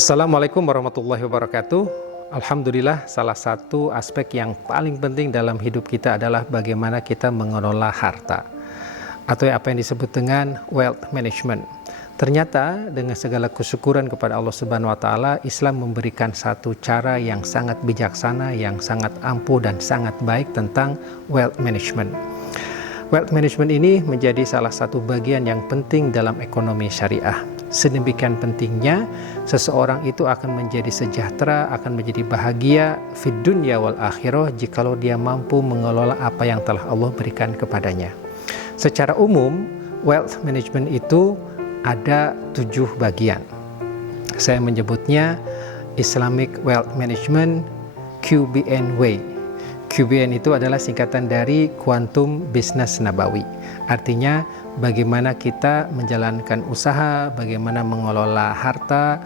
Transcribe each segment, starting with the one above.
Assalamualaikum warahmatullahi wabarakatuh. Alhamdulillah, salah satu aspek yang paling penting dalam hidup kita adalah bagaimana kita mengelola harta, atau apa yang disebut dengan wealth management. Ternyata dengan segala kesyukuran kepada Allah Subhanahu wa taala, Islam memberikan satu cara yang sangat bijaksana, yang sangat ampuh dan sangat baik tentang wealth management. Wealth management ini menjadi salah satu bagian yang penting dalam ekonomi syariah. Sedemikian pentingnya seseorang itu akan menjadi sejahtera, akan menjadi bahagia fid dunya wal akhirah jikalau dia mampu mengelola apa yang telah Allah berikan kepadanya. Secara umum, wealth management itu ada 7 bagian. Saya menyebutnya Islamic Wealth Management QBN Way. QBN itu adalah singkatan dari Quantum Business Nabawi. Artinya bagaimana kita menjalankan usaha, bagaimana mengelola harta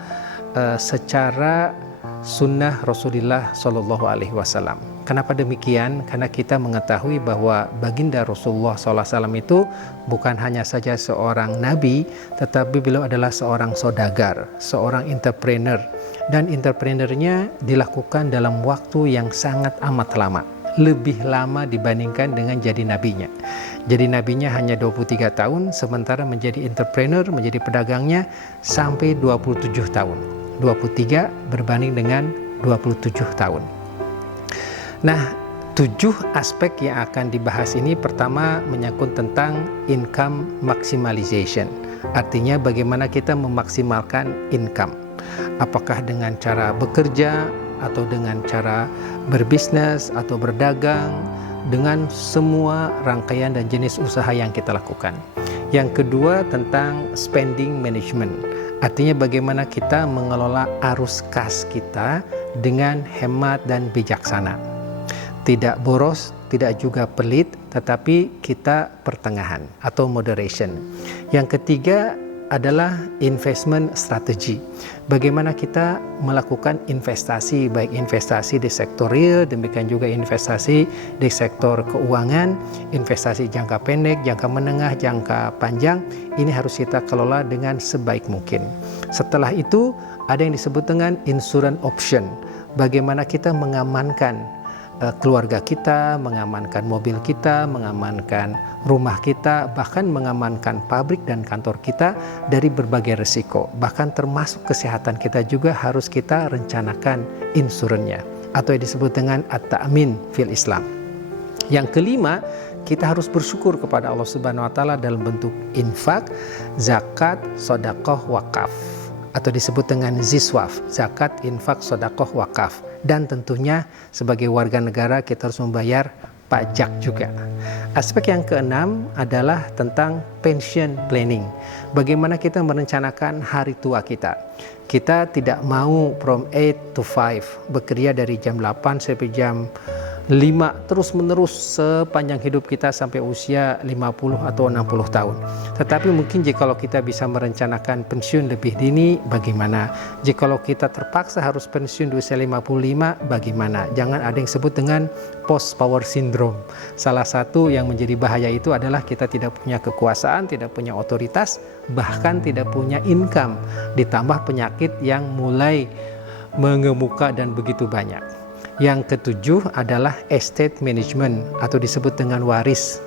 secara sunnah Rasulullah Shallallahu Alaihi Wasallam. Kenapa demikian? Karena kita mengetahui bahwa baginda Rasulullah SAW itu bukan hanya saja seorang nabi, tetapi beliau adalah seorang saudagar, seorang entrepreneur. Dan entrepreneurnya dilakukan dalam waktu yang sangat amat lama, lebih lama dibandingkan dengan jadi nabinya. Jadi nabinya hanya 23 tahun, sementara menjadi entrepreneur, menjadi pedagangnya sampai 27 tahun. 23 berbanding dengan 27 tahun. Nah, 7 aspek yang akan dibahas ini, pertama menyangkut tentang income maximization. Artinya bagaimana kita memaksimalkan income. Apakah dengan cara bekerja, atau dengan cara berbisnis atau berdagang, dengan semua rangkaian dan jenis usaha yang kita lakukan. Yang kedua tentang spending management, artinya bagaimana kita mengelola arus kas kita dengan hemat dan bijaksana. Tidak boros, tidak juga pelit, tetapi kita pertengahan atau moderation. Yang ketiga adalah investment strategy. Bagaimana kita melakukan investasi, baik investasi di sektor real, demikian juga investasi di sektor keuangan, investasi jangka pendek, jangka menengah, jangka panjang. Ini harus kita kelola dengan sebaik mungkin. Setelah itu ada yang disebut dengan insurance option. Bagaimana kita mengamankan keluarga kita, mengamankan mobil kita, mengamankan rumah kita, bahkan mengamankan pabrik dan kantor kita dari berbagai risiko. Bahkan termasuk kesehatan kita juga harus kita rencanakan insurannya, atau yang disebut dengan at-ta'min fil Islam. Yang kelima, kita harus bersyukur kepada Allah Subhanahu wa taala dalam bentuk infak, zakat, sedekah, wakaf, atau disebut dengan ziswaf, zakat, infak, sedekah, wakaf. Dan tentunya sebagai warga negara kita harus membayar pajak juga. Aspek yang keenam adalah tentang pension planning. Bagaimana kita merencanakan hari tua kita. Kita tidak mau from 8 to 5, bekerja dari jam 8 sampai jam 5 terus menerus sepanjang hidup kita sampai usia 50 atau 60 tahun. Tetapi mungkin jikalau kita bisa merencanakan pensiun lebih dini, bagaimana? Jikalau kita terpaksa harus pensiun di usia 55, bagaimana? Jangan ada yang sebut dengan post power syndrome. Salah satu yang menjadi bahaya itu adalah kita tidak punya kekuasaan, tidak punya otoritas, bahkan tidak punya income, ditambah penyakit yang mulai mengemuka dan begitu banyak. Yang ketujuh adalah estate management, atau disebut dengan waris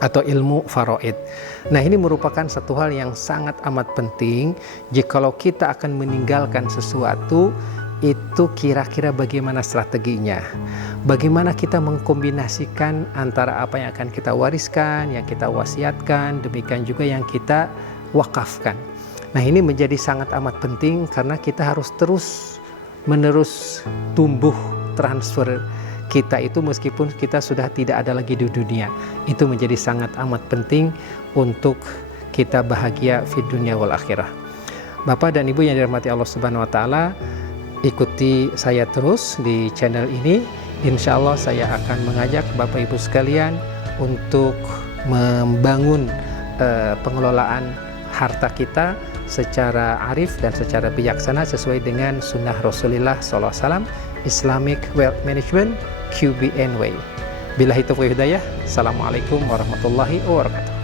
atau ilmu faraid. Nah, ini merupakan satu hal yang sangat amat penting. Jikalau kita akan meninggalkan sesuatu, itu kira-kira bagaimana strateginya. Bagaimana kita mengkombinasikan antara apa yang akan kita wariskan, yang kita wasiatkan, demikian juga yang kita wakafkan. Nah, ini menjadi sangat amat penting karena kita harus terus menerus tumbuh transfer kita itu meskipun kita sudah tidak ada lagi di dunia. Itu menjadi sangat amat penting untuk kita bahagia di dunia wal akhirah. Bapak dan Ibu yang dirahmati Allah Subhanahu wa taala, ikuti saya terus di channel ini. Insya Allah saya akan mengajak Bapak Ibu sekalian untuk membangun pengelolaan harta kita secara arif dan secara bijaksana sesuai dengan sunnah Rasulullah SAW, Islamic Wealth Management QBN Way. Billahi taufiq hidayah. Assalamualaikum warahmatullahi wabarakatuh.